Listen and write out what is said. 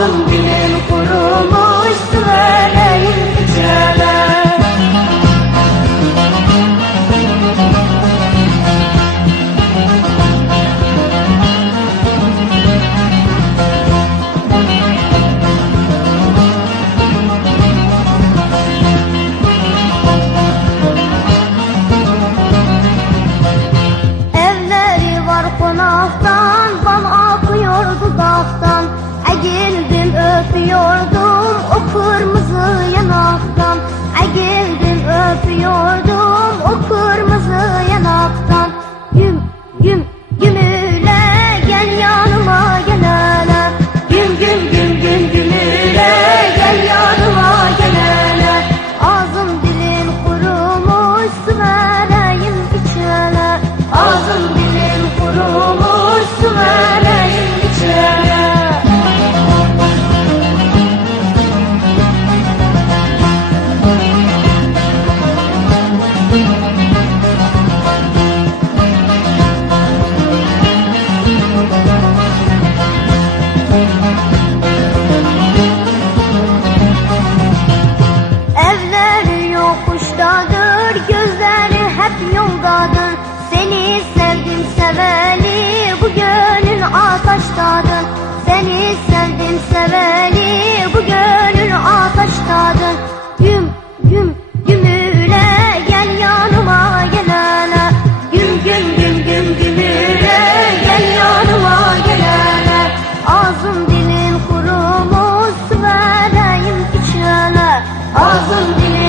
Aldım bile kurumu. Ağzım dilim kurumuz vereyim piçana Ağzım dilim